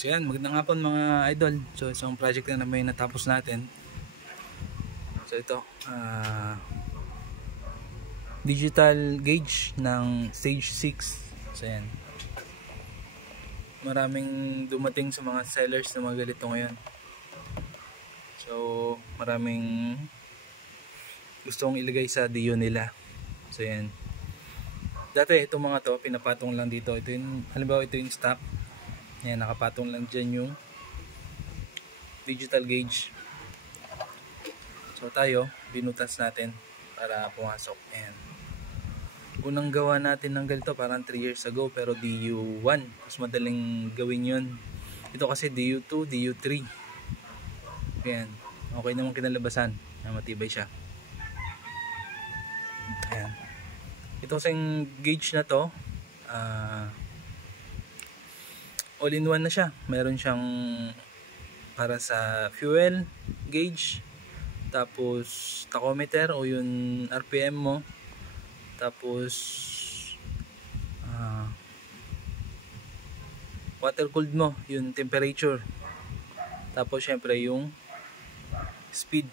So yan, magandang hapon mga idol. So isang project na may natapos natin. So ito, digital gauge ng stage 6. So yan, maraming dumating sa mga sellers na mga ganito ngayon. So maraming gustong ilagay sa DIO nila. So yan, dati itong mga to pinapatong lang dito. Ito yung, halimbawa ito yung stock. Yan, nakapatong lang dyan yung digital gauge. So tayo, binutas natin para pumasok. Ayan. Unang gawa natin ng ganito parang 3 years ago, pero DU1. Mas madaling gawin yun. Ito kasi DU2, DU3. Ayan. Okay naman kinalabasan. Matibay siya. Ayan. Ito kasing gauge na to, all-in-one na siya. Meron siyang para sa fuel gauge, tapos tachometer o yung RPM mo, tapos water cooled mo, yung temperature, tapos syempre yung speed.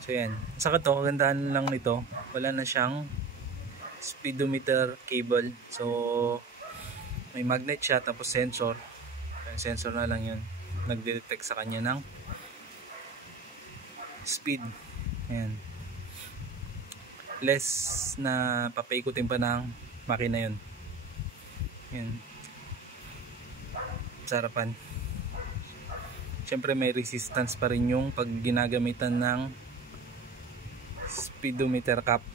So yan, saka to, kagandahan lang nito, wala na siyang speedometer cable. So may magnet siya, tapos sensor. Yung sensor na lang yun, nagde-detect sa kanya ng speed. Ayan. Less na papaikutin pa ng makina yun. Ayan. Sarapan. Siyempre may resistance pa rin yung pag ginagamitan ng speedometer cap.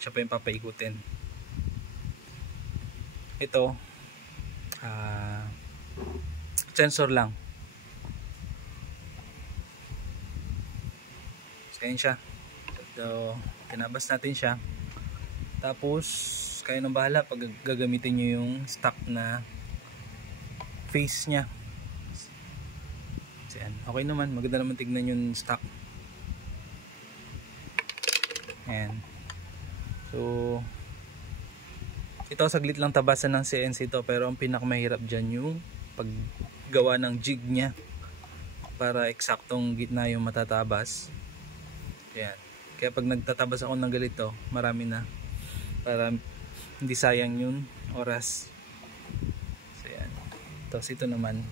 Siya pa yung papaikutin. Ito sensor lang. So yan siya. So tinabas natin siya, tapos kayo nang bahala pag gagamitin nyo yung stock na face nya. So yan, okay naman, maganda naman tignan yung stock. Ayan. So ito saglit lang tabasan ng CNC to, pero ang pinakamahirap dyan yung paggawa ng jig nya para eksaktong gitna yung matatabas. Ayan. Kaya pag nagtatabas ako ng ganito, marami na, para hindi sayang yung oras. So ayan. Tapos ito naman,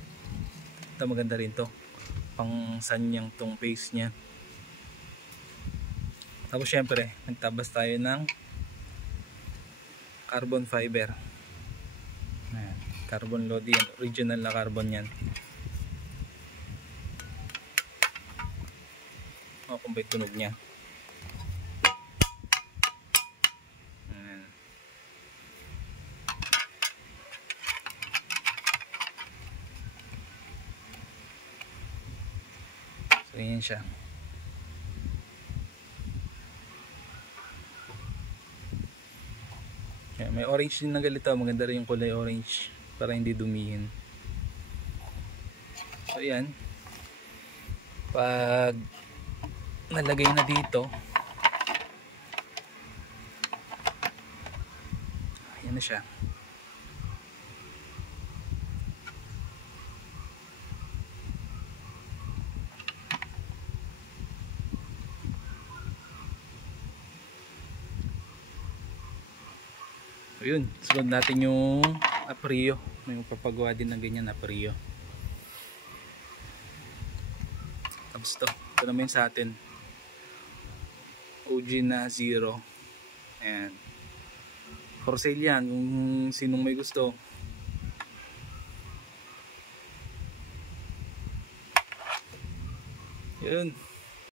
ito maganda rin to, pang sanyang tong face nya. Tapos syempre nagtabas tayo ng carbon fiber. Ayan. Carbon load yan, original na carbon yan. O kung ba'y tunog nya. Ayan. So yan siya. Ayan, may orange din na ganito, maganda rin yung kulay orange para hindi dumihin. So yan, pag nalagay na dito, yan na siya. So yun, sunod natin yung Aprio. May magpapagawa din ng ganyan Aprio. Tapos ito naman sa atin, OG na 0. Ayan, for sale yan kung sinong may gusto. Yun.